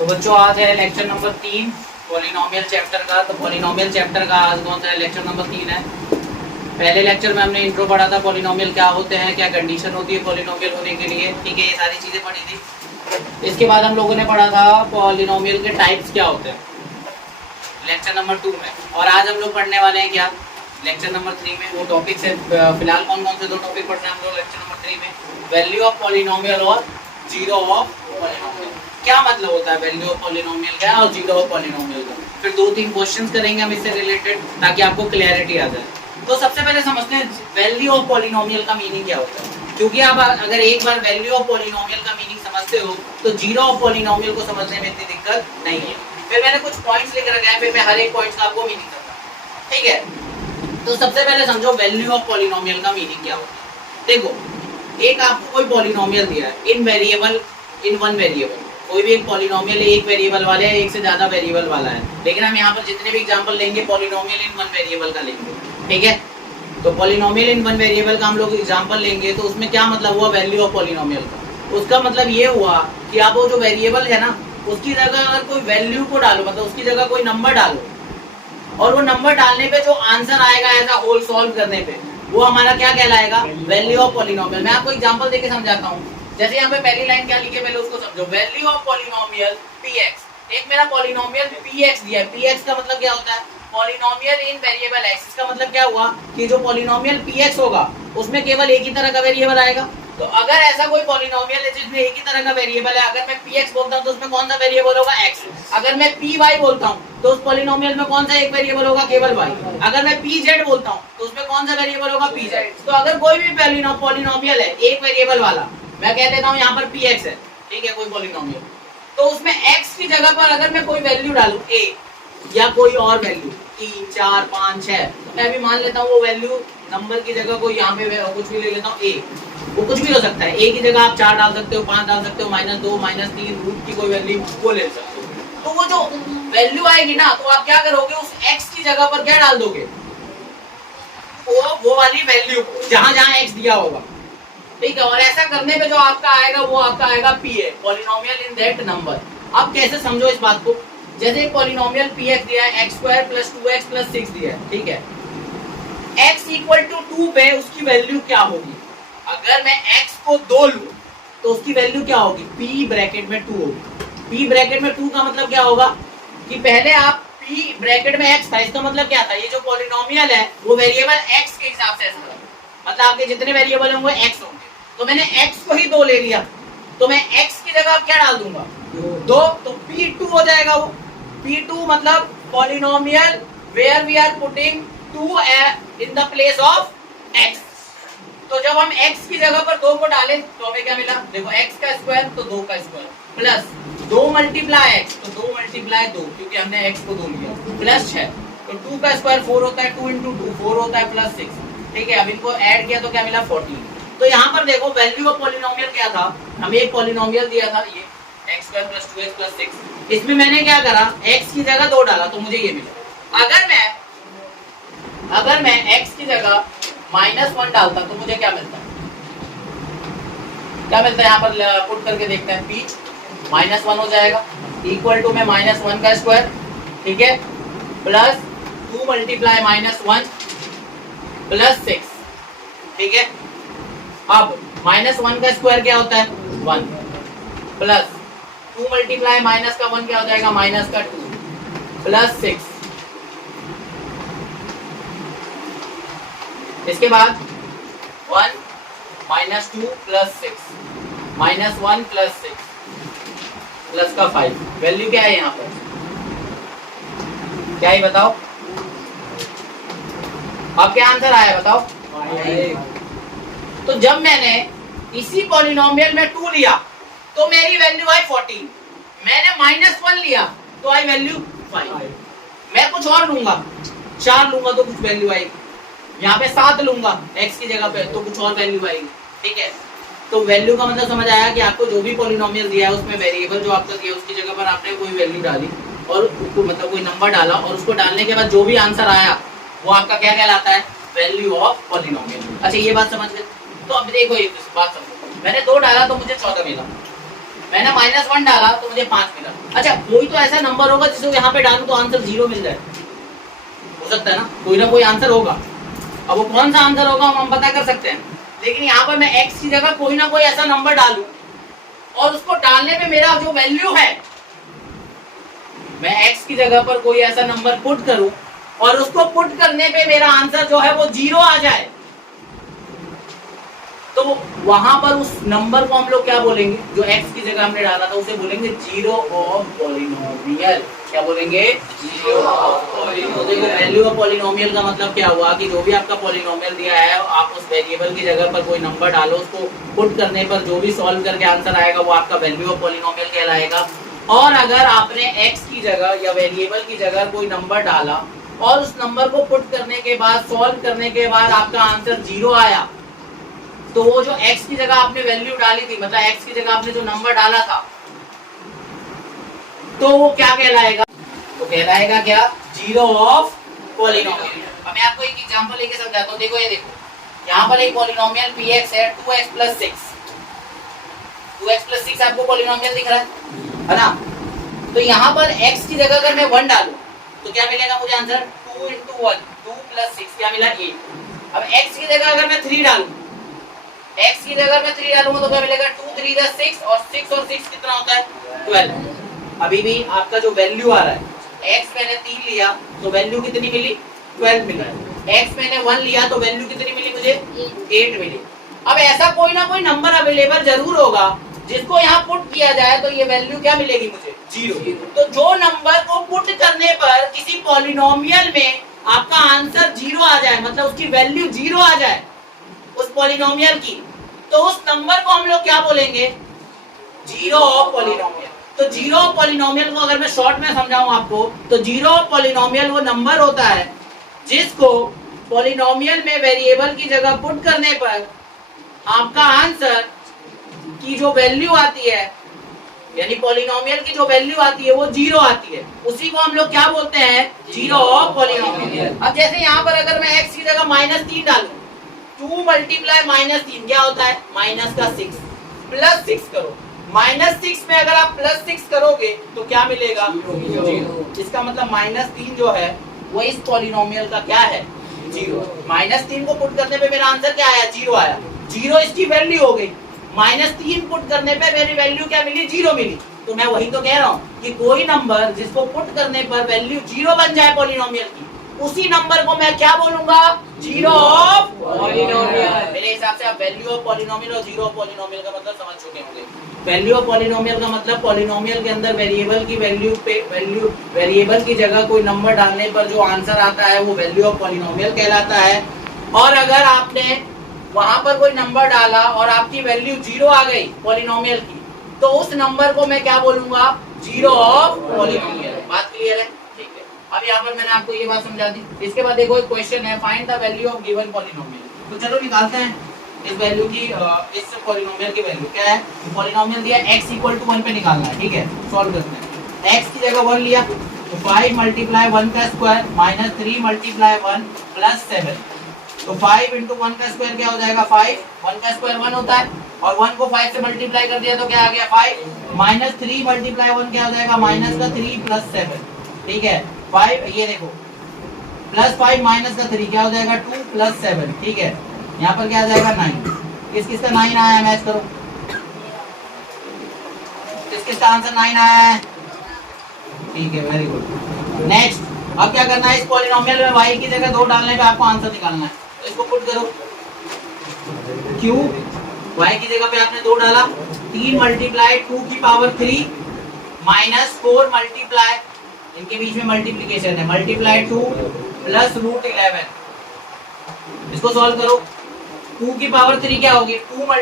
तो बच्चों आज है लेक्चर नंबर 3 पॉलिनोमियल चैप्टर का। तो पॉलिनोमियल चैप्टर का आज कौन सा है? लेक्चर नंबर 3 है। पहले लेक्चर में हमने इंट्रो पढ़ा था, पॉलिनोमियल क्या होते हैं, क्या कंडीशन होती है पॉलिनोमियल होने के लिए, ठीक है, ये सारी चीजें पढ़ी थी। इसके बाद हम लोगों ने पढ़ा था पॉलिनोमियल के टाइप्स क्या होते हैं लेक्चर नंबर 2 में। और आज हम लोग पढ़ने वाले हैं क्या लेक्चर नंबर 3 में, वो टॉपिक से फिलहाल कौन कौन से दो टॉपिक पढ़ने हैं हम लोग लेक्चर नंबर 3 में? वैल्यू ऑफ पॉलिनोमियल और जीरो ऑफ पॉलिनोमियल। क्या मतलब होता है वैल्यू ऑफ पॉलिनोमियल का और जीरो ऑफ पॉलिनोमियल का? फिर 2-3 क्वेश्चंस करेंगे हम इससे रिलेटेड ताकि आपको क्लैरिटी आ जाए। तो सबसे पहले समझते हैं वैल्यू ऑफ पॉलिनोमियल का मीनिंग क्या होता है, क्योंकि आप अगर एक बार वैल्यू ऑफ पॉलिनोमियल का मीनिंग समझते हो तो जीरो ऑफ पॉलिनोमियल को समझने में इतनी दिक्कत नहीं है। फिर मैंने कुछ पॉइंट्स लिख रखे हैं, फिर मैं हर एक पॉइंट का आपको मीनिंग बताऊंगा, ठीक है। तो सबसे पहले समझो वैल्यू ऑफ पॉलिनोमियल का मीनिंग क्या होता है। देखो, एक आपको कोई पॉलिनोमियल दिया है इन वेरिएबल, इन वन वेरिएबल। कोई भी एक पॉलिनोमियल एक वेरिएबल वाला है, एक से ज्यादा वेरिएबल वाला है, लेकिन हम यहाँ पर जितने भी एग्जांपल लेंगे पॉलिनोमियल इन वन वेरिएबल का लेंगे, ठीक है। तो पॉलिनोमियल इन वन वेरिएबल का हम लोग एग्जांपल लेंगे तो उसमें क्या मतलब हुआ वैल्यू ऑफ पॉलिनोमियल का? उसका मतलब ये हुआ कि आप वो जो वेरिएबल है ना उसकी जगह अगर कोई वैल्यू को डालो, मतलब उसकी जगह कोई नंबर डालो, और वो नंबर डालने पे जो आंसर आएगा एज अ होल सॉल्व करने पे, वो हमारा क्या कहलाएगा? Value of polynomial. मैं आपको एग्जांपल देके समझाता हूँ। जैसे यहाँ पे पहली लाइन क्या लिखी है पहले उसको समझो। Value of polynomial px। एक मेरा पॉलिनोमियल px दिया है। px का मतलब क्या होता है? पॉलिनोमियल इन वेरिएबल x। इसका मतलब क्या हुआ कि जो पॉलिनोमियल px होगा उसमें केवल एक ही तरह का वेरिएबल आएगा। तो अगर ऐसा कोई पॉलिनोमियल है जिसमें एक ही तरह का वेरिएबल है, अगर मैं px बोलता हूँ तो उसमें कौन सा वेरिएबल होगा? x। अगर मैं py बोलता हूँ तो उस पॉलिनोमियल में कौन सा एक वेरिएबल होगा? केवल y। अगर मैं pz बोलता हूँ तो उसमें कौन सा वेरिएबल होगा? pz। तो अगर कोई भी पॉलिनोमियल है एक वेरिएबल वाला, मैं कह देता हूँ यहाँ पर px है, ठीक है, कोई पॉलिनोमियल, तो उसमें x की जगह पर अगर मैं कोई वैल्यू डालूं a या कोई और वैल्यू 3, 4, 5, 6, तो मैं भी मान लेता हूँ वो वैल्यू नंबर की जगह कोई यहाँ पे कुछ भी ले लेता हूँ a। वो कुछ भी हो सकता है, a की जगह आप 4 डाल सकते हो, 5 डाल सकते हो, -2, -3 रूट की कोई वैल्यू वो ले सकते हो। तो वो जो वैल्यू आएगी ना, तो आप क्या करोगे? उस x की जगह पर क्या डाल दोगे? वो वाली वैल्यू जहां जहां x दिया होगा, ठीक है। और ऐसा करने पे जो आपका आएगा वो आपका आएगा pa, polynomial in that number. अब कैसे समझो इस बात को? जैसे एक पॉलिनोमियल px दिया है, x² + 2x + 6 दिया है, ठीक है। x = 2 पे उसकी वैल्यू क्या होगी? अगर मैं x को 2 लूं तो उसकी वैल्यू क्या होगी? p ब्रैकेट में 2 होगी। p ब्रैकेट में 2 का मतलब क्या होगा कि पहले आप p ब्रैकेट में x था, इसका मतलब क्या था? ये जो पॉलिनोमियल है वो वेरिएबल x के हिसाब से ऐसा था, मतलब आपके जितने वेरिएबल होंगे x होंगे। तो मैंने x को ही 2 ले लिया, तो मैं x की जगह अब क्या डाल दूंगा? 2। तो p2 हो जाएगा। वो p2 मतलब polynomial where we are putting 2 in the place of x। तो जब हम x की जगह पर 2 को डाले तो हमें क्या मिला? देखो, x का स्क्वायर तो 2 का स्क्वायर, प्लस 2 × x तो 2 × 2, क्योंकि हमने x को 2 लिया, प्लस 6। तो 2 का स्क्वायर 4 होता है, 2 × 2 4 होता है, प्लस 6, ठीक है। अब इनको ऐड किया तो क्या मिला? 14। तो यहाँ पर देखो वैल्यू ऑफ पॉलिनोमियल क्या था? हमें एक पॉलिनोमियल दिया था ये x² + 2x + 6। इसमें मैंने क्या करा? x की जगह 2 डाला तो मुझे ये मिला। अगर मैं x की जगह -1 डालता तो मुझे क्या मिलता? क्या मिलता है? यहाँ पर पुट करके देखते हैं। p -1 हो जाएगा, इक्वल टू में -1 का स्क्वायर, ठीक है, प्लस 2 × -1 + 6, ठीक है। अब -1 का स्क्वायर क्या होता है? 1, प्लस 2 × माइनस का 1 क्या हो जाएगा? -2 प्लस 6। इसके बाद 1 -2 + 6 -1 + 6 प्लस का 5। वैल्यू क्या है यहाँ पर? क्या ही बताओ, अब क्या आंसर आया बताओ? तो जब मैंने इसी पॉलिनोमियल में 2 लिया तो मेरी वैल्यू आई 14। मैंने -1 लिया तो आई वैल्यू 5। मैं कुछ और लूंगा, 4 लूंगा तो कुछ वैल्यू आएगी, यहाँ पे 7 लूंगा x की जगह पे तो कुछ और वैल्यू आएगी, ठीक है। तो वैल्यू का मतलब समझ आया कि आपको जो भी पॉलिनोमियल दिया है उसमें वेरिएबल जो आपका दिया उसकी जगह पर आपने कोई वैल्यू डाली और उसको मतलब कोई नंबर डाला, और उसको डालने के बाद जो भी आंसर आया वो आपका क्या कहलाता है? Value of polynomial. अच्छा, ये बात समझ गए? तो अब देखो एक बात समझो, मैंने 2 डाला तो मुझे 14 मिला, मैंने -1 डाला तो मुझे 5 मिला। अच्छा, कोई तो ऐसा नंबर होगा जिसको यहाँ पे डालूं तो आंसर 0 मिल जाए, हो सकता है ना, कोई ना कोई आंसर होगा। अब वो कौन सा आंसर होगा हम पता कर सकते हैं, लेकिन यहाँ पर मैं x की जगह कोई ना कोई ऐसा नंबर डालूं और उसको डालने पे मेरा जो वैल्यू है, मैं x की जगह पर कोई ऐसा नंबर पुट करूं और उसको पुट करने पे मेरा आंसर जो है वो 0 आ जाए, तो वहां पर उस नंबर को हम लोग क्या बोलेंगे, जो x की जगह हमने डाला था उसे बोलेंगे जीरो ऑफ पॉलिनोमियल। क्या बोलेंगे? Zero of polynomial. देखो, वैल्यू ऑफ पॉलिनोमियल का मतलब क्या हुआ कि जो भी आपका पॉलिनोमियल दिया है आप उस वेरिएबल की जगह पर कोई नंबर डालो, उसको पुट करने पर जो भी सॉल्व करके आंसर आएगा वो आपका वैल्यू ऑफ पॉलिनोमियल कहलाएगा। और अगर आपने x की जगह या वेरिएबल की जगह कोई नंबर डाला और उस नंबर को पुट करने के बाद सॉल्व करने के बाद आपका आंसर 0 आया, तो वो जो x की जगह आपने वैल्यू डाली थी, मतलब x की जगह आपने जो नंबर डाला था, तो वो क्या कहलाएगा? तो कहलाएगा क्या? Zero of polynomial. अब मैं आपको एक एग्जांपल लेके समझाता हूँ। देखो, ये देखो, यहाँ पर एक पॉलिनोमियल px है 2x + 6। 2x + 6 आपको पॉलिनोमियल दिख रहा है ना? तो यहाँ पर x की जगह अगर मैं 1 डालूं तो क्या मिलेगा मुझे आंसर? 2 × 1, 2 + 6 क्या मिला? 8। अब x की जगह अगर मैं 3 डालूं, x की जगह मैं 3 डालूंगा तो क्या मिलेगा? 2 × 3 = 6 और 6 और 6 कितना होता है? 12। अभी भी आपका जो वैल्यू आ रहा है, x मैंने 3 लिया तो वैल्यू कितनी मिली? 12 मिली। x मैंने 1 लिया तो वैल्यू कितनी मिली मुझे? 8 मिली। अब ऐसा कोई ना कोई नंबर अवेलेबल जरूर होगा जिसको यहाँ पुट किया जाए तो ये वैल्यू क्या मिलेगी मुझे? 0। तो जो नंबर को पुट करने पर किसी पॉलिनोमियल में आपका आंसर 0 आ जाए, मतलब उसकी वैल्यू 0 आ जाए उस पॉलिनोमियल की, तो उस नंबर को हम लोग क्या बोलेंगे? Zero of polynomial. तो जीरो ऑफ पॉलिनोमियल को अगर मैं शॉर्ट में समझाऊं आपको, तो जीरो ऑफ पॉलिनोमियल वो नंबर होता है जिसको पॉलिनोमियल में वेरिएबल की जगह पुट करने पर आपका आंसर की जो वैल्यू आती है, यानी पॉलिनोमियल की जो वैल्यू आती है वो 0 आती है, उसी को हम लोग क्या बोलते हैं? Zero of polynomial. अब जैसे यहाँ पर अगर मैं x की जगह -3 डालूं, 2 × -3 क्या होता है? -6 + 6 करो, -6 में अगर आप +6 करोगे तो क्या मिलेगा? 0। इसका मतलब -3 जो है वो इस पॉलिनोमियल का क्या है? 0। -3 को पुट करने पे मेरा आंसर क्या आया? 0 आया। 0 इसकी वैल्यू हो गई। -3 पुट करने पे मेरी वैल्यू क्या मिली? 0 मिली। तो मैं वही तो कह रहा हूँ कि कोई नंबर जिसको पुट करने पर वैल्यू 0 बन जाए पॉलिनोमियल की, उसी नंबर को मैं क्या बोलूंगा? Zero of polynomial. मेरे हिसाब से आप वैल्यू ऑफ पॉलिनोमियल और जीरो ऑफ पॉलिनोमियल का मतलब समझ चुके होंगे। वैल्यू ऑफ पॉलिनोमियल का मतलब पॉलिनोमियल के अंदर वेरिएबल की वैल्यू पे वेरिएबल की जगह कोई नंबर डालने पर जो आंसर आता है वो वैल्यू ऑफ पॉलिनोमियल कहलाता है। और अगर आपने वहां पर कोई नंबर डाला और आपकी वैल्यू 0 आ गई पॉलिनोमियल की, तो उस नंबर को मैं क्या बोलूंगा? Zero of polynomial. बात क्लियर है? ठीक है। अब यहाँ पर मैंने आपको ये बात समझा दी। इसके बाद देखो एक क्वेश्चन है, find the value of given polynomial. तो चलो निकालते हैं इस वैल्यू की, इस पॉलिनोमियल की वैल्यू क्या है? पॉलिनोमियल दिया x = 1 पे निकालना है। ठीक है, सॉल्व करते हैं। x की जगह 1 लिया तो 5 × 1 का स्क्वायर -3 × 1 + 7। तो 5 × 1 का स्क्वायर क्या हो जाएगा? 5। 1 का स्क्वायर 1 होता है और 1 को 5 से मल्टीप्लाई कर दिया तो क्या आ गया? 5। -3 × 1 क्या हो जाएगा? -3 + 7। ठीक है, 5, ये देखो, +5 - 3 क्या हो जाएगा? 2 + 7। ठीक है, यहाँ पर क्या आ जाएगा? 9। किस किस का 9 आया है? मैच करो, किस किस का आंसर 9 आया है? ठीक है, वेरी गुड। नेक्स्ट, अब क्या करना है? इस पॉलिनोमियल में y की जगह 2 डालने पे आपको आंसर निकालना है। तो इसको पुट करो, q y की जगह पे आपने 2 डाला, 3 × 2 की पावर 3 -4 मल्टीप्लाई, इनके बीच में मल्टीप्लिकेशन है, ×2 + √11। इसको सॉल्व करो। 2 की पावर 3 क्या होगी? 2 ×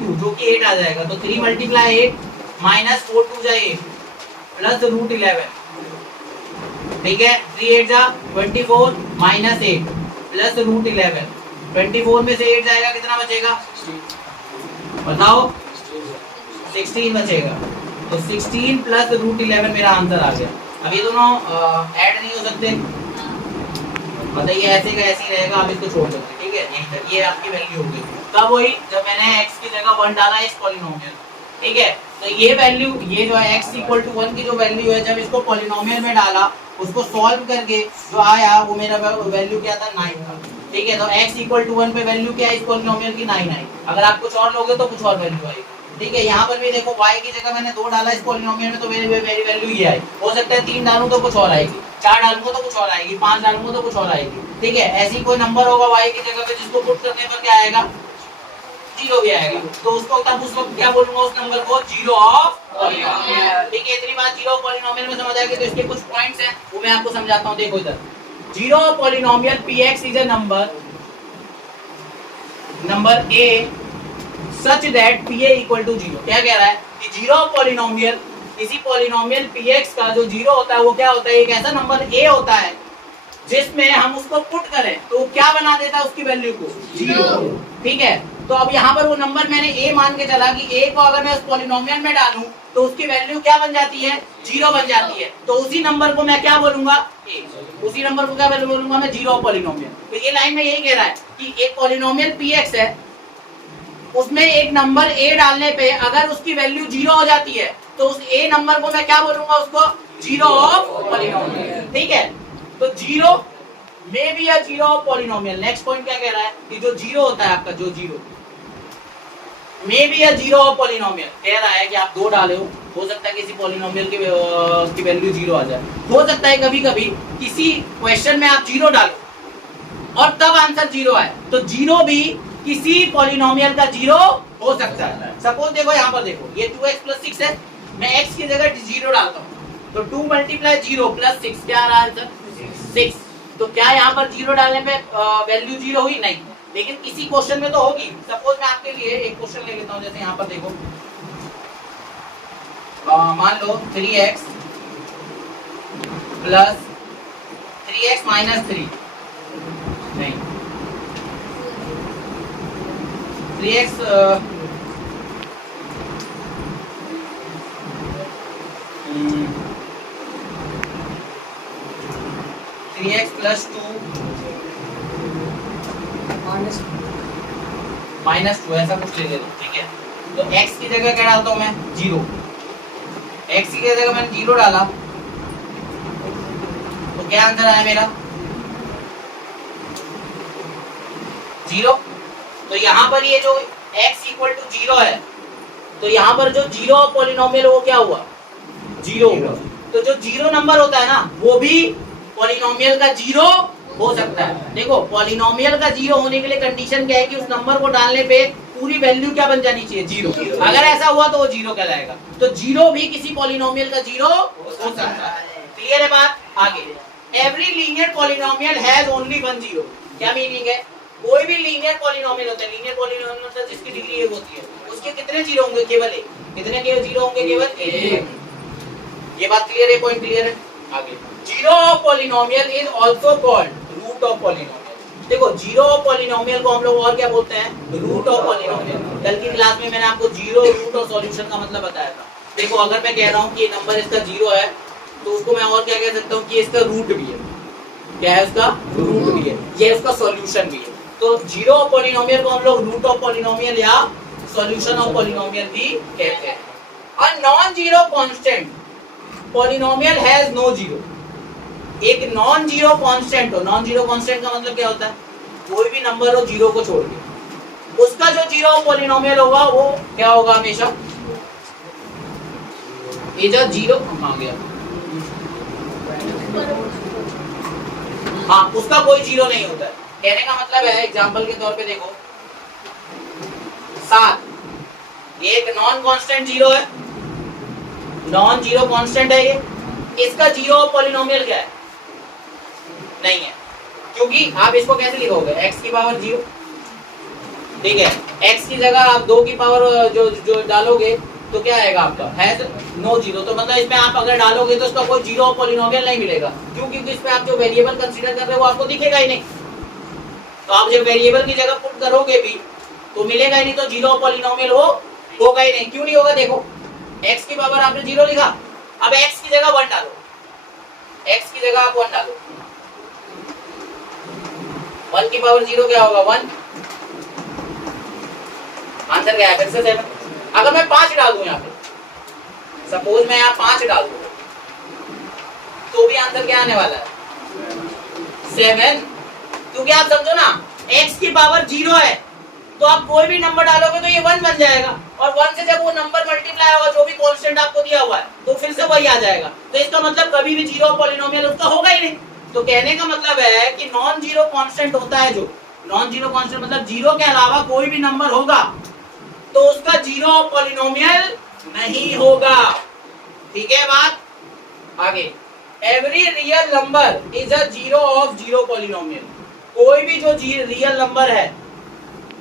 2 जो कि 8 आ जाएगा। तो 3 × 8 -4 2 = 8 + √11। ठीक है, 3 8 जा 24 -8 + √11। 24 में से 8 जाएगा, कितना बचेगा? बताओ, 16 बचेगा। तो 16 + √11 मेरा आंसर आ गया। अब ये दोनों ऐड नहीं हो सकते, बताइए, ऐसे का ऐसे ही रहेगा, आप इसको छोड़ सकते। ठीक है, यहीं तक ये आपकी वैल्यू होगी। कब हुई? जब मैंने x की जगह 1 डाला इस पॉलिनोमियल। ठीक है। तो ये वैल्यू, ये जो है x इक्वल टू 1 की जो वैल्यू है, जब इसको पॉलिनोमियल में डाला, उसको सॉल्व करके जो आया वो मेरा वैल्यू क्या था, 9 था। ठीक है, तो x इक्वल टू 1 पे वैल्यू क्या है इस पॉलिनोमियल की, 9 आई। अगर आप कुछ और लोगे तो कुछ और वैल्यू आएगी। ठीक है, यहाँ पर भी देखो y की जगह मैंने 2 डाला इस पॉलिनोमियल में, तो मेरी वैल्यू ये आई। हो सकता है 3 डालूं तो कुछ और आएगी, 4 डालूंगा तो कुछ और आएगी, 5 डालूंगा तो कुछ और आएगी। ठीक है, ऐसी कोई नंबर होगा y की जगह पे जिसको पुट करने पर क्या आएगा, 0 भी आएगा। तो उसको तब उस वक्त क्या बोलूंगा, उस नंबर को जीरो ऑफ पॉलिनोमियल। ठीक है, इतनी बात जीरो ऑफ पॉलिनोमियल में समझ आएगी। तो इसके कुछ पॉइंट्स हैं वो मैं आपको समझाता हूँ। देखो इधर, zero of polynomial px is a number a such that pa equal to 0। क्या कह रहा है कि जीरो ऑफ पॉलिनोमियल, किसी पॉलिनोमियल px का जो जीरो होता है वो क्या होता है, एक ऐसा नंबर a होता है जिसमें हम उसको पुट करें तो क्या बना देता है उसकी वैल्यू को, 0। ठीक है, तो अब यहाँ पर वो नंबर मैंने a मान के चला कि a को अगर मैं उस पॉलिनोमियल में डालूं तो उसकी वैल्यू क्या बन जाती है, 0 बन जाती है। तो उसी नंबर को मैं क्या बोलूंगा, a। उसी नंबर को क्या वैल्यू बोलूंगा मैं, जीरो ऑफ पॉलिनोमियल। तो ये लाइन में यही कह रहा है कि एक पॉलिनोमियल px है, उसमें एक नंबर a डालने पे अगर उसकी वैल्यू 0 हो जाती है तो उस a नंबर को मैं क्या बोलूंगा, उसको जीरो ऑफ पॉलिनोमियल। ठीक है, तो जीरो में भी या zero of polynomial. Next point क्या कह रहा है कि जो जीरो होता है आपका, जो जीरो में भी या जीरो ऑफ पॉलिनोमियल, कह रहा है कि आप 2 डाले हो सकता है किसी पॉलिनोमियल की वैल्यू 0 आ जाए। हो सकता है कभी कभी किसी क्वेश्चन में आप 0 डालो और तब आंसर 0 आए, तो 0 भी किसी पॉलिनोमियल का 0 हो सकता है। सपोज देखो यहाँ पर देखो, ये 2x प्लस 6 है, मैं x की जगह 0 डालता हूँ तो 2 मल्टीप्लाई 0 प्लस 6 क्या आ रहा है आंसर, 6। तो क्या यहाँ पर 0 डालने पे वैल्यू 0 हुई, नहीं। लेकिन किसी क्वेश्चन में तो होगी। सपोज मैं आपके लिए एक क्वेश्चन ले लेता हूँ, जैसे यहाँ पर देखो, मान लो 3x प्लस 3x माइनस 3, नहीं 3x 3x प्लस 2 माइनस 2 ऐसा कुछ ले लेते। ठीक है, तो x की जगह क्या डालता हूँ मैं, 0। x की जगह मैंने 0 डाला तो क्या आंसर आया मेरा, 0। तो यहाँ पर ये जो x इक्वल टू 0 है, तो यहाँ पर जो जीरो ऑफ पॉलिनोमियल वो क्या हुआ, 0 हुआ। तो जो 0 नंबर होता है ना, वो भी पॉलिनोमियल का 0 हो सकता है। देखो, पॉलिनोमियल का 0 होने के लिए कंडीशन क्या है कि उस नंबर को डालने पे पूरी वैल्यू क्या बन जानी चाहिए, 0। अगर ऐसा हुआ तो वो 0 कहलाएगा। तो 0 भी किसी पॉलिनोमियल का 0 हो सकता है। क्लियर है बात? आगे, every linear polynomial has only 1 0। क्या मीनिंग है, कोई भी लीनियर पॉलिनोमियल होता है, लीनियर पॉलिनोमियल मतलब जिसकी डिग्री 1 होती है, उसके कितने 0 होंगे, केवल 1। कितने 0 होंगे, केवल 1। ये बात क्लियर है, पॉइंट क्लियर है? आगे, zero of polynomial is also called root of polynomial. देखो, जीरो ऑफ पॉलिनोमियल को हम लोग और क्या बोलते हैं, रूट ऑफ पॉलिनोमियल। कल की क्लास में मैंने आपको जीरो, रूट और सॉल्यूशन का मतलब बताया था। देखो, अगर मैं कह रहा हूँ कि ये नंबर इसका 0 है तो उसको मैं और क्या कह सकता हूँ कि इसका रूट भी है। क्या है, उसका रूट भी है, ये उसका सॉल्यूशन भी है। तो जीरो ऑफ पॉलिनोमियल को हम लोग रूट ऑफ पॉलिनोमियल या सॉल्यूशन ऑफ पॉलिनोमियल भी कहते हैं। A non zero constant polynomial has no zero. एक नॉन जीरो कांस्टेंट हो, नॉन जीरो कांस्टेंट का मतलब क्या होता है, कोई भी नंबर हो 0 को छोड़ के, उसका जो जीरो पॉलिनोमियल होगा वो क्या होगा, हमेशा ये जो 0 आ गया, हाँ, उसका कोई 0 नहीं होता है। कहने का मतलब है, एग्जांपल के तौर पे देखो, 7 एक नॉन कांस्टेंट 0 है, नॉन जीरो कांस्टेंट है ये, इसका जीरो पॉलिनोमियल क्या है, नहीं है। क्योंकि आप इसको कैसे लिखोगे, x की पावर 0। ठीक है, x की जगह आप 2 की पावर जो डालोगे तो क्या आएगा आपका, हैज नो जीरो। तो मतलब इसमें आप अगर डालोगे तो इसका कोई जीरो पॉलिनोमियल नहीं मिलेगा। क्यों? क्योंकि इसमें आप जो वेरिएबल कंसीडर कर रहे हो वो आपको दिखेगा ही नहीं। तो आप जब वेरिएबल की जगह पुट करोगे भी तो मिलेगा ही नहीं, तो जीरो पॉलिनोमियल होगा ही नहीं। क्यों नहीं होगा, देखो, x की पावर आपने 0 लिखा, अब x की जगह 1 डालो, x की जगह आप 1 डालो, 1 की पावर 0 क्या होगा, 1। आंसर क्या है, फिर से 7। अगर मैं 5 डाल दूं यहाँ पे, सपोज मैं यहाँ 5 डाल दूं, तो भी आंसर क्या आने वाला है 7, क्योंकि आप समझो ना x की पावर 0 है, तो आप कोई भी नंबर डालोगे तो ये 1 बन जाएगा, और 1 से जब वो नंबर मल्टीप्लाई होगा जो भी कांस्टेंट आपको दिया हुआ है तो फिर से वही आ जाएगा, तो इसका मतलब कभी भी जीरो पॉलिनोमियल उसका होगा ही नहीं। तो कहने का मतलब है कि नॉन जीरो कांस्टेंट होता है, जो नॉन जीरो कांस्टेंट मतलब जीरो के अलावा कोई भी नंबर होगा तो उसका जीरो पॉलिनोमियल नहीं होगा। ठीक है बात। आगे, every real number is a zero of zero polynomial, कोई भी जो रियल नंबर है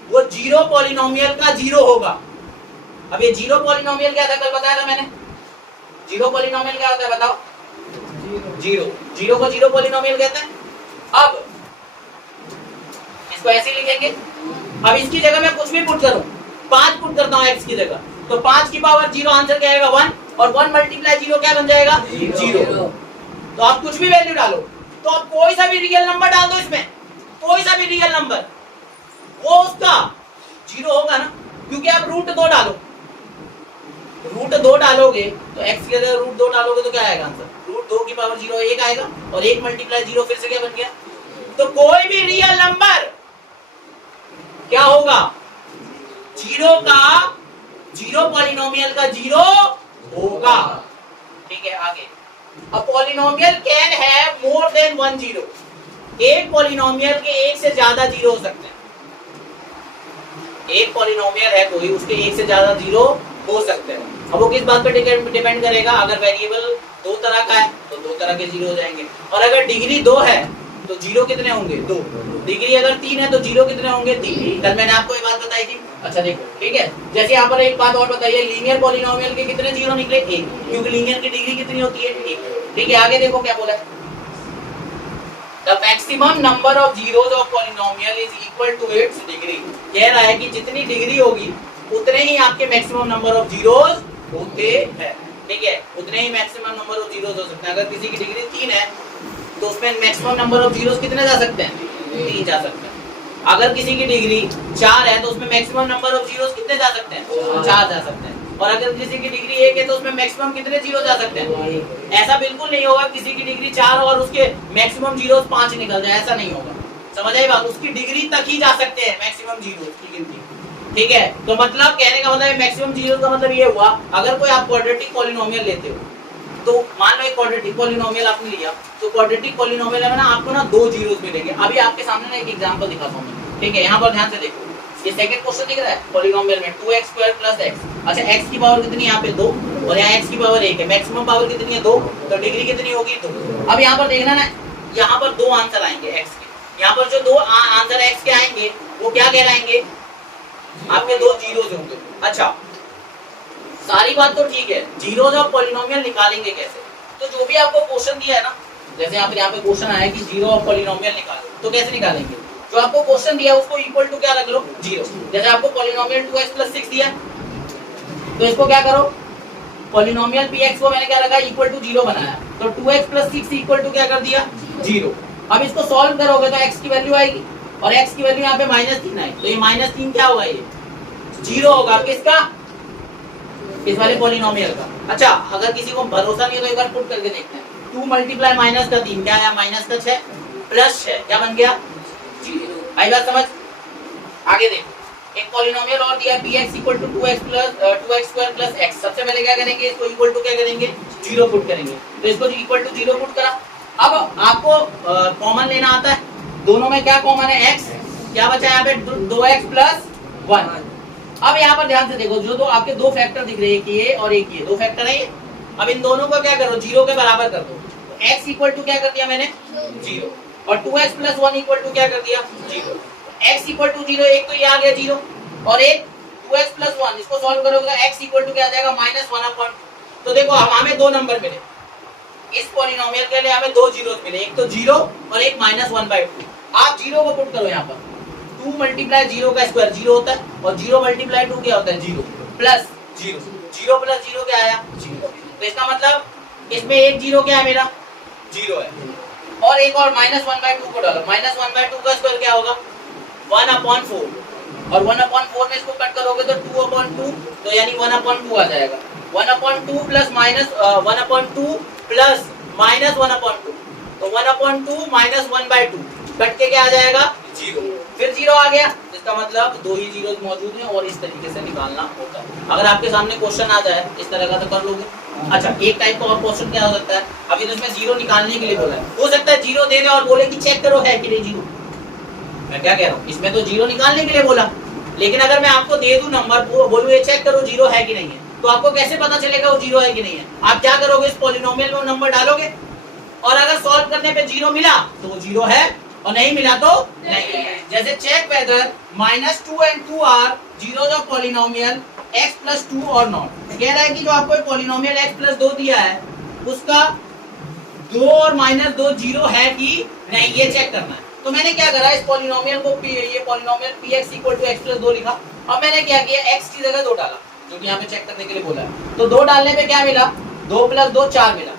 वो जीरो पॉलिनोमियल का जीरो होगा। अब ये जीरो पॉलिनोमियल क्या था, कल बताया था मैंने, जीरो पॉलिनोमियल क्या होता है बताओ, जीरो, जीरो को जीरो पॉलिनोमियल कहते हैं। अब इसको ऐसे लिखेंगे, अब इसकी जगह मैं कुछ भी पुट करूं, 5 पुट करता हूं x की जगह, तो 5 की पावर 0 आंसर क्या आएगा 1, और 1 मल्टीप्लाई 0 क्या बन जाएगा 0। तो आप कुछ भी वैल्यू डालो, तो आप कोई सा भी रियल नंबर डाल दो इसमें, कोई सा भी रियल नंबर, वो उसका जीरो होगा ना, क्योंकि आप रूट 2 डालो, रूट 2 डालोगे तो x की जगह रूट 2 डालोगे तो क्या आएगा आंसर, रूट 2 की पावर 0 1 आएगा, और 1 मल्टीप्लाई 0 फिर से क्या बन गया। तो कोई भी रियल नंबर क्या होगा, जीरो का जीरो पॉलिनोमियल का जीरो होगा। ठीक है आगे, a polynomial can have more than 1 zero, एक पॉलिनोमियल के एक से ज्यादा जीरो हो सकते हैं, एक पॉलिनोमियल है कोई, उसके एक से ज्यादा जीरो हो सकते हैं। अब वो किस बात पर डिपेंड करेगा, अगर वेरिएबल 2 तरह का है तो 2 तरह के जीरो हो जाएंगे, और अगर डिग्री 2 है तो जीरो कितने होंगे 2, डिग्री अगर 3 है तो जीरो कितने होंगे 3। कल मैंने आपको ये बात बताई थी। अच्छा देखो, ठीक है, जैसे यहाँ पर एक बात और बताइए, लीनियर पॉलिनोमियल के कितने जीरो निकले 1, क्योंकि लीनियर की डिग्री कितनी होती है 1। ठीक है आगे देखो क्या बोला है, The maximum number of zeros of polynomial is equal to its degree। कह रहा है कि जितनी डिग्री होगी उतने ही आपके मैक्सिमम नंबर ऑफ जीरोस होते हैं। ठीक है, उतने ही मैक्सिमम नंबर ऑफ जीरोस हो सकते हैं। अगर किसी की डिग्री 3 है तो उसमें मैक्सिमम नंबर ऑफ जीरोस कितने जा सकते हैं 3 जा सकते हैं। अगर किसी की डिग्री 4 है तो उसमें मैक्सिमम नंबर ऑफ जीरोस कितने जा सकते हैं 4 जा सकते हैं। और अगर किसी की डिग्री 1 है तो उसमें मैक्सिमम कितने जीरो जा सकते हैं। ऐसा बिल्कुल नहीं होगा किसी की डिग्री 4 और उसके मैक्सिमम जीरोस 5 निकल जाए, ऐसा नहीं होगा। समझ आई बात, उसकी डिग्री तक ही जा सकते हैं मैक्सिमम जीरोस की गिनती। ठीक है, तो मतलब कहने का मतलब मैक्सिमम जीरोस का मतलब ये हुआ, अगर कोई आप क्वाड्रेटिक पॉलिनोमियल लेते हो तो मान लो एक क्वाड्रेटिक पॉलिनोमियल आपने लिया, तो क्वाड्रेटिक पॉलिनोमियल में ना आपको ना 2 जीरोस मिलेंगे। अभी आपके सामने ना एक एग्जांपल दिखाता हूं मैं। ठीक है, यहाँ पर ध्यान से देखो, ये सेकंड क्वेश्चन दिख रहा है पॉलिनोमियल में 2x² + x। अच्छा x की पावर कितनी है यहाँ पे 2, और यहाँ x की पावर 1 है, मैक्सिमम पावर कितनी है 2, तो डिग्री कितनी होगी 2। अब यहाँ पर देखना ना, यहाँ पर 2 आंसर आएंगे x के, यहाँ पर जो 2 आंसर x के आएंगे वो क्या कहलाएंगे, आपके 2 जीरोस होंगे। अच्छा सारी बात तो ठीक है, जीरोस ऑफ पॉलिनोमियल निकालेंगे कैसे, तो जो भी आपको क्वेश्चन दिया है ना, जैसे यहाँ पे क्वेश्चन आया कि जीरो ऑफ पॉलिनोमियल निकालो, तो कैसे निकालेंगे, जो आपको क्वेश्चन दिया उसको इक्वल टू क्या रख लो 0। जैसे आपको पॉलिनोमियल 2x + 6 दिया तो इसको क्या करो, पॉलिनोमियल px को मैंने क्या रखा इक्वल टू 0 बनाया, तो 2x + 6 इक्वल टू क्या कर दिया 0। अब इसको सॉल्व करोगे तो x की वैल्यू आएगी, और x की वैल्यू यहाँ पे -3 आई, तो ये -3 क्या होगा, ये 0 होगा किसका, इस वाले पॉलिनोमियल का। अच्छा अगर किसी को भरोसा नहीं है तो एक बार पुट करके देखते हैं, 2 × -3 क्या आया -6 + 6 क्या बन गया 0। आई बात समझ। आगे देखो, एक पॉलिनोमियल और दिया px = 2x² + x। सबसे पहले क्या करेंगे, इसको इक्वल टू क्या करेंगे 0 पुट करेंगे, तो इसको इक्वल टू 0 पुट करा। अब आपको कॉमन लेना आता है, दोनों में क्या कॉमन है x, क्या बचा यहाँ पे 2x + 1। अब यहाँ पर ध्यान से देखो, जो तो आपके 2 फैक्टर दिख रहे हैं, एक ये और एक ये 2 फैक्टर है ये। अब इन दोनों को क्या करो 0 के बराबर कर दो, तो x इक्वल टू क्या कर दिया मैंने 0, और 2x + 1 इक्वल टू क्या कर दिया 0। x इक्वल टू 0, एक तो ये आ गया 0, और एक 2x + 1, इसको सॉल्व करोगे तो x इक्वल टू क्या आ जाएगा -1/2। तो देखो हमें 2 नंबर मिले, इस पॉलिनोमियल के लिए हमें 2 जीरोस मिले, एक तो 0 और एक -1/2। आप 0 को पुट करो यहाँ पर, 2 × 0 का स्क्वायर 0 होता है, और 0 × 2 क्या होता है 0 + 0, 0 + 0 क्या आया 0। तो इसका मतलब इसमें एक 0 क्या है मेरा 0 है, और एक और -1/2 को डालो, -1/2 का स्क्वायर क्या होगा 1/4, और 1/4 में इसको कट करोगे तो 2/2, तो यानी 1/2 आ जाएगा। 1/2 प्लस माइनस 1/2 प्लस माइनस 1/2, तो 1/2 माइनस 1/2 कट के क्या आ जाएगा? 0। फिर 0 आ गया, इसका मतलब दो ही जीरो मौजूद हैं और इस तरीके से निकालना होता है। अगर आपके सामने क्वेश्चन आ जाए इस तरह का तो कर लोगे। अच्छा, एक टाइप का और क्वेश्चन क्या हो सकता है, अभी तो इसमें 0 निकालने के लिए बोला है, हो सकता है 0 दे दे और बोले कि चेक करो है कि नहीं 0। मैं क्या कह रहा हूँ, इसमें तो 0 निकालने के लिए बोला, लेकिन अगर मैं आपको दे दूं नंबर, बोलूं ये चेक करो 0 है कि नहीं है, तो आपको कैसे पता चलेगा वो 0 है कि नहीं है? आप क्या करोगे, इस पॉलिनोमियल में नंबर डालोगे और अगर सॉल्व करने पे 0 मिला तो वो 0 है और नहीं मिला तो नहीं है। जैसे check whether -2 and 2 are zeros of polynomial x + 2 और नॉट। कह रहा है कि जो आपको पॉलिनोमियल x + 2 दिया है उसका 2 और -2 0 है कि नहीं, ये चेक करना है। तो मैंने क्या करा, इस पॉलिनोमियल को ये पॉलिनोमियल px = x + 2 लिखा और मैंने क्या किया, x की जगह 2 डाला, जो कि यहाँ पे चेक करने के लिए बोला है। तो 2 डालने पे क्या मिला, 2 + 2 4 मिला।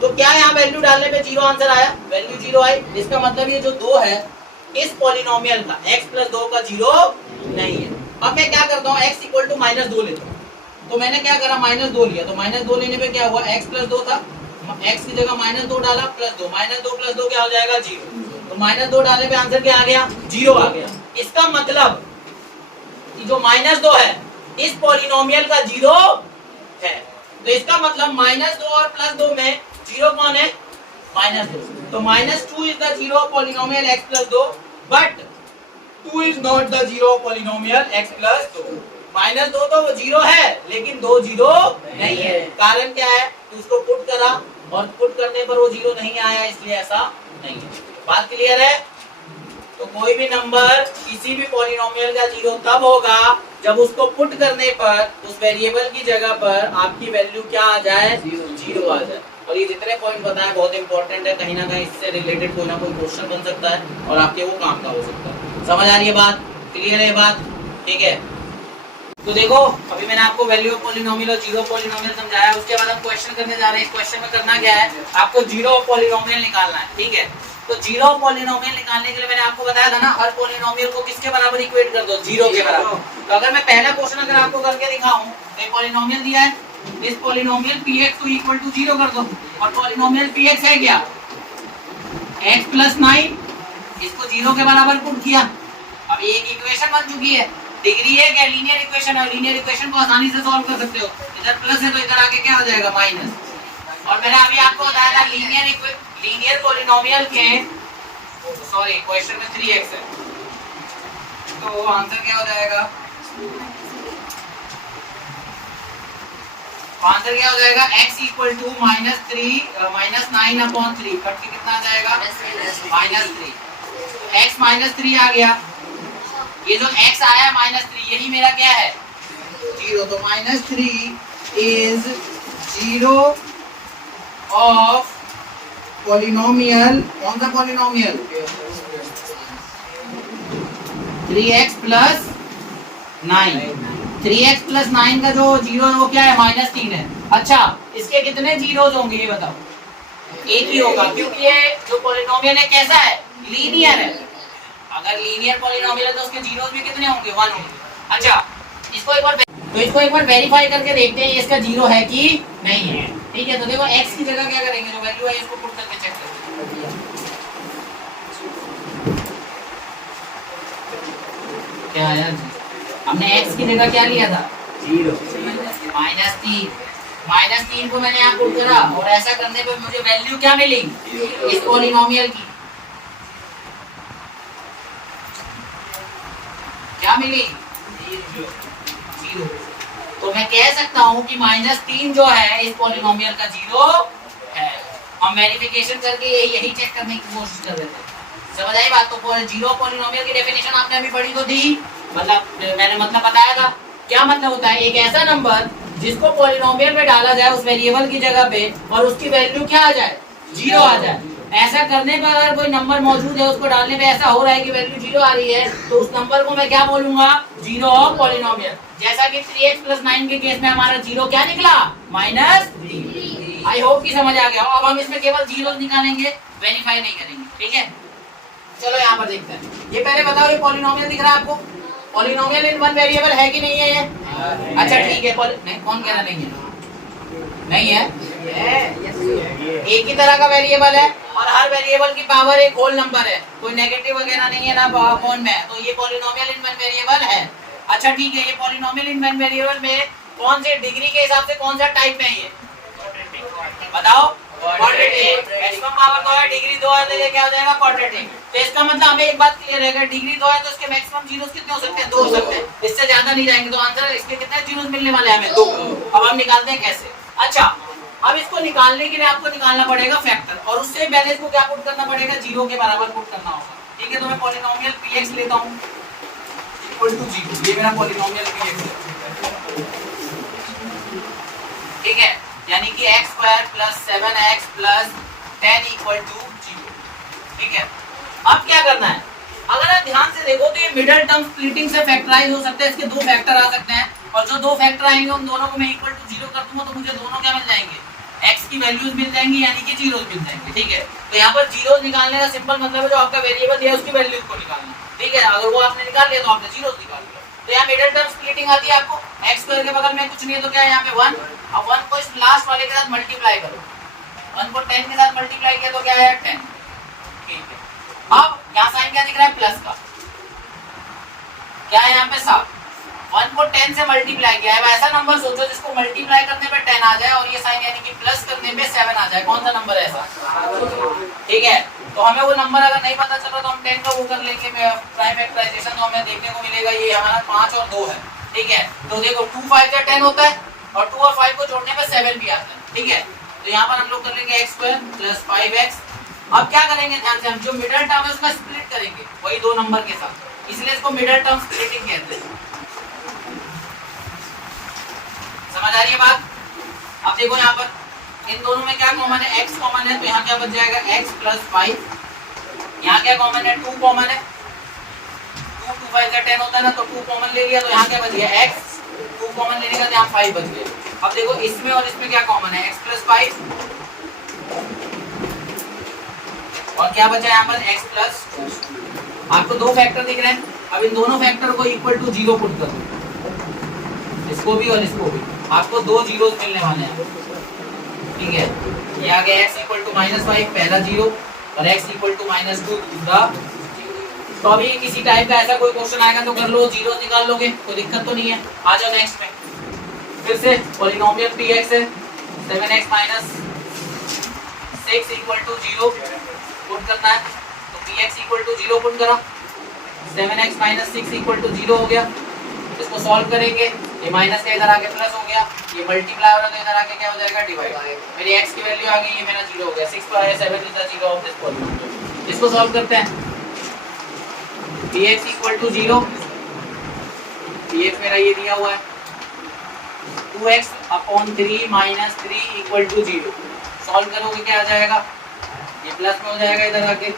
तो क्या यहाँ वैल्यू डालने पे 0 आंसर आया, वैल्यू 0 आई। इसका मतलब ये जो 2 है इस पॉलिनोमियल का x + 2 का 0 नहीं है। अब मैं क्या करता हूँ, x = -2 लेता हूँ। तो मैंने क्या करा, -2 लिया, तो -2 लेने पे क्या हुआ, x + 2 था, x की जगह -2 डाला, +2, -2 + 2 क्या हो जाएगा 0। तो -2 डालने पे आंसर क्या आ गया, 0 आ गया। इसका मतलब कि जो -2 है इस पॉलिनोमियल का 0 है। तो इसका मतलब -2 और +2 में 0 कौन है, -2। तो -2 is the 0 of polynomial x + 2, but 2 is not the 0 of polynomial x + 2। -2 तो वो 0 है लेकिन 2 0 नहीं है। कारण क्या है, तो उसको पुट करा और पुट करने पर वो 0 नहीं आया, इसलिए ऐसा नहीं है। बात क्लियर है? तो कोई भी नंबर किसी भी पॉलिनोमियल का 0 तब होगा जब उसको पुट करने पर उस वेरिएबल की जगह पर आपकी वैल्यू क्या आ जाए, 0 आ जाए। और ये जितने पॉइंट बताए बहुत इंपॉर्टेंट है, कहीं ना कहीं इससे रिलेटेड कोई ना कोई क्वेश्चन बन सकता है और आपके वो काम का हो सकता है। समझ आ रही है बात, क्लियर है बात? ठीक है, तो देखो अभी मैंने आपको वैल्यू ऑफ पॉलिनोमियल और 0 पॉलिनोमियल समझाया, उसके बाद हम क्वेश्चन करने जा रहे हैं। इस क्वेश्चन में करना क्या है, आपको 0 पॉलिनोमियल निकालना है। ठीक है, तो 0 पॉलिनोमियल निकालने के लिए मैंने आपको बताया था ना, हर पॉलिनोमियल को किसके बराबर इक्वेट कर दो, 0 के बराबर। तो अगर मैं पहला क्वेश्चन अगर आपको करके दिखाऊं, एक पॉलिनोमियल दिया है, इस पॉलिनोमियल px को = 0 कर दो और पॉलिनोमियल px है क्या, x + 9, इसको 0 के बराबर पुट किया। अब ये एक इक्वेशन बन चुकी है। डिग्री है क्या, लीनियर इक्वेशन है, लीनियर इक्वेशन को आसानी से सॉल्व कर सकते हो। इधर प्लस है तो इधर आके क्या हो जाएगा, माइनस। और मैंने अभी आपको बताया था लीनियर पॉलिनोमियल के, सॉरी क्वेश्चन में 3x है, तो आंसर क्या हो जाएगा, आंसर क्या हो जाएगा, x = -9/3 कट के कितना आ जाएगा, -3। x -3 आ गया, ये जो x आया -3 यही मेरा क्या है, 0। तो -3 is 0 of पॉलिनोमियल, कौन सा पॉलिनोमियल, 3x + 9। 3x + 9 का जो 0 है वो क्या है, -3 है। अच्छा, इसके कितने जीरोस होंगे ये बताओ, एक ही होगा, क्योंकि ये जो पॉलिनोमियल है कैसा है, लीनियर है। अगर लीनियर पॉलिनोमियल है तो उसके जीरोस भी कितने होंगे, 1 होंगे। अच्छा, इसको एक बार वेरीफाई करके देखते हैं इसका 0 है कि नहीं है। ठीक है, तो देखो x की जगह क्या करेंगे, जो वैल्यू है इसको पुट करके चेक करेंगे। क्या आया, हमने x की जगह क्या लिया था, 0, -3 को मैंने यहाँ पुट करा और ऐसा करने पे मुझे वैल्यू क्या मिली, इस पॉलिनोमियल की क्या मिली, 0। तो मैं कह सकता हूँ कि -3 जो है इस पॉलिनोमियल का 0 है। हम वेरिफिकेशन करके यही चेक करने की कोशिश कर रहे थे। समझ आई बात? तो 0 पॉलिनोमियल की डेफिनेशन आपने अभी पढ़ी तो थी, मतलब मैंने मतलब बताया था। क्या मतलब होता है, एक ऐसा नंबर जिसको पॉलिनोमियल में डाला जाए उस वेरिएबल की जगह पे और उसकी वैल्यू क्या आ जाए, 0 आ जाए। ऐसा करने पर अगर कोई नंबर मौजूद है उसको डालने पे ऐसा हो रहा है कि वैल्यू 0 आ रही है, तो उस नंबर को मैं क्या बोलूंगा, 0 ऑफ पॉलिनोमियल। जैसा कि 3x + 9 के केस में हमारा 0 क्या निकला, -3। आई होप कि समझ आ गया। अब हम इसमें केवल 0 निकालेंगे, वेरीफाई नहीं करेंगे। ठीक है, चलो यहाँ पर देखते हैं। ये पहले बताओ, ये पॉलिनोमियल दिख रहा है आपको, पॉलिनोमियल इन वन वेरिएबल है कि नहीं है ये? अच्छा ठीक है, नहीं कौन कह रहा नहीं है? नहीं है, एक ही तरह का वेरिएबल है और हर वेरिएबल की पावर एक होल नंबर है, कोई नेगेटिव वगैरह नहीं है ना अपॉन में, तो ये पॉलिनोमियल इन वन वेरिएबल है। अच्छा ठीक है, ये पॉलिनोमियल इन वन वेरिएबल में कौन से डिग्री के हिसाब से कौन सा टाइप में है ये बताओ? क्वाड्रेटिक। मैक्सिमम पावर 2 है, डिग्री 2 है, तो ये क्या हो जाएगा? क्वाड्रेटिक। तो इसका मतलब हमें एक बात क्लियर है, अगर डिग्री 2 है तो इसके मैक्सिमम जीरोस कितने हो सकते हैं? 2 हो सकते हैं, इससे ज्यादा नहीं जाएंगे। तो आंसर इसके कितने जीरोस मिलने वाले हैं? हमें 2। अब हम निकालते हैं कैसे? अच्छा, अब इसको निकालने के लिए आपको निकालना पड़ेगा फैक्टर, और उससे पहले इसको क्या पुट करना पड़ेगा? 0 के बराबर पुट करना होगा। ठीक है, तो मैं पॉलिनोमियल px लेता हूं इक्वल टू 0। ये मेरा पॉलिनोमियल px है, ठीक है, यानी कि x² + 7x + 10 = 0। ठीक है, अब क्या करना है? अगर आप ध्यान से देखो तो ये मिडिल टर्म स्प्लिटिंग से फैक्टराइज हो सकते हैं, इसके 2 फैक्टर आ सकते हैं, और जो 2 फैक्टर आएंगे उन दोनों को मैं इक्वल टू 0 कर दूंगा तो मुझे दोनों क्या मिल जाएंगे? x की वैल्यूज मिल जाएंगी, यानी कि जीरोस मिल जाएंगे। ठीक है, तो यहाँ पर जीरोस निकालने का सिंपल मतलब है जो आपका वेरिएबल दिया है उसकी वैल्यूज को निकालना। ठीक है, अगर वो आपने निकाल लिया तो आपने जीरोस निकाल लिया। तो यहाँ मिडिल टर्म स्प्लिटिंग आती है आपको, x² के बगल में कुछ नहीं है तो क्या है यहाँ पे 1। अब 1 को इस लास्ट वाले के साथ मल्टीप्लाई करो, 1 को 10 के साथ मल्टीप्लाई किया तो क्या है? 10। ठीक है, अब यहाँ साइन क्या दिख रहा है? प्लस का। क्या है यहाँ पे? 7। 1 को 10 से मल्टीप्लाई किया है, ऐसा नंबर सोचो जिसको मल्टीप्लाई करने पे 10 आ जाए और ये साइन यानी कि प्लस करने पे 7 आ जाए। कौन सा नंबर है ऐसा? ठीक है, तो हमें वो नंबर अगर नहीं पता चल रहा तो हम 10 का वो कर लेंगे प्राइम फैक्टराइजेशन, तो हमें देखने को मिलेगा ये हमारा 5 और 2 है। ठीक है, तो देखो 2 5 या 10 होता है, और 2 और 5 को जोड़ने पे 7 भी आता है। ठीक है, तो यहाँ पर हम लोग कर लेंगे x² + 5x। अब क्या करेंगे? ध्यान से, हम जो मिडिल टर्म है उसका स्प्लिट करेंगे वही 2 नंबर के साथ, इसलिए इसको मिडिल टर्म स्प्लिटिंग कहते हैं। समझ आ रही है बात? अब देखो यहाँ पर इन दोनों में क्या कॉमन है? x कॉमन है, तो यहाँ क्या बच जाएगा? x + 5। यहाँ क्या कॉमन है? 2 कॉमन है, 2 2 5 का 10 होता है ना, तो 2 कॉमन ले लिया तो यहाँ क्या बच गया? x। 2 कॉमन लेने का तो यहाँ 5 बच गया। अब देखो इसमें और इसमें क्या कॉमन है? x + 5, और क्या बचा यहाँ पर? x + आपको 2 फैक्टर दिख रहे हैं, अब इन दोनों फैक्टर को इक्वल टू 0 पुट कर दो, इसको भी और इसको भी, आपको 2 जीरोस मिलने वाले हैं। ठीक है, ये आ गया x = -5 पहला 0 और x = -2 दूसरा। तो अभी किसी टाइप का ऐसा कोई क्वेश्चन आएगा तो कर लो, जीरो निकाल लोगे, कोई दिक्कत तो नहीं है। आ जाओ नेक्स्ट में, फिर से पॉलिनोमियल px है, 7x - 6 = 0 पुट करना है, तो px = 0 पुट करो, 7x - 6 = 0 हो गया। इसको सॉल्व करेंगे, ये माइनस का इधर आके प्लस हो गया, ये मल्टीप्लाई हो रहा है तो इधर आके क्या हो जाएगा? डिवाइड। मेरी x की वैल्यू आ गई, ये मेरा 0 हो गया। 6 + 7 = 0 ऑफ दिस पॉलिनोमियल। इसको सॉल्व करते हैं, px = 0, px मेरा ये दिया हुआ है 2x/3 - 3 = 0। सॉल्व करोगे क्या आ जाएगा? ये प्लस में हो जाएगा इधर आके,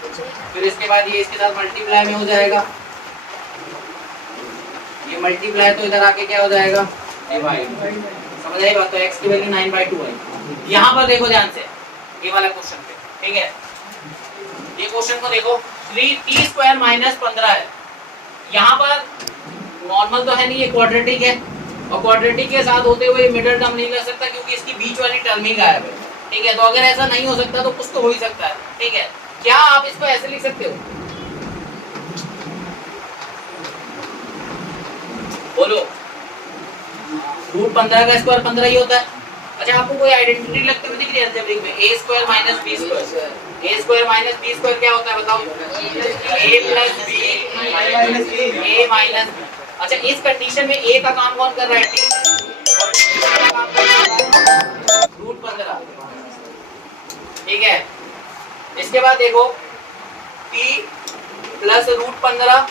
फिर इसके बाद ये इसके साथ मल्टीप्लाई में हो जाएगा, ये मल्टीप्लाई तो इधर आके क्या हो जाएगा? डिवाइड। समझ आई बात? तो x की वैल्यू 9/2 है। यहाँ पर देखो ध्यान से, ये वाला क्वेश्चन पे, ठीक है, ये क्वेश्चन को देखो, 3t² - 15 है। यहाँ पर नॉर्मल तो है नहीं, ये क्वाड्रेटिक है, और क्वाड्रेटिक के साथ होते हुए मिडिल टर्म नहीं कर सकता क्योंकि इसकी बीच वाली टर्म ही गायब है। ठीक है, तो अगर ऐसा नहीं हो सकता तो कुछ तो हो ही सकता है। ठीक है, क्या आप इसको ऐसे लिख सकते हो? बोलो, √15 का स्क्वायर 15 ही होता है। अच्छा, आपको कोई आइडेंटिटी लगती हुई दिख रही है अलजेब्रिक में? a² - b², a² - b² क्या होता है बताओ? a + b a - b। अच्छा, इस कंडीशन में a का काम कौन कर रहा है? t, और का काम कौन कर रहा है? √15। ठीक है, इसके बाद देखो t + √15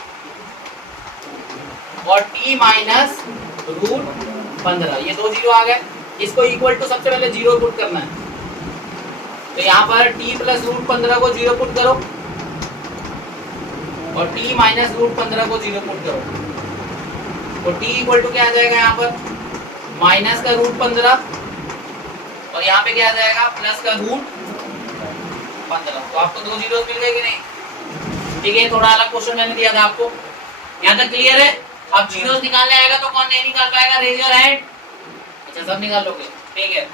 और t - √15, ये 2 जीरो आ गए। इसको इक्वल टू सबसे पहले 0 पुट करना है, तो यहाँ पर t + √15 को 0 पुट करो और t - √15 को 0 पुट करो, तो t इक्वल टू क्या आ जाएगा? यहाँ पर माइनस का √15 और यहाँ पे क्या आ जाएगा? प्लस का √15। तो आपको 2 जीरो मिल गए कि नहीं? ठीक है, थोड़ा अलग क्वेश्चन मैंने दिया था आपको, यहाँ तक क्लियर है? अब जीरोस निकालने आएगा तो कौन नहीं निकाल पाएगा? Raise your hand. अच्छा सब निकाल लोगे, ठीक है।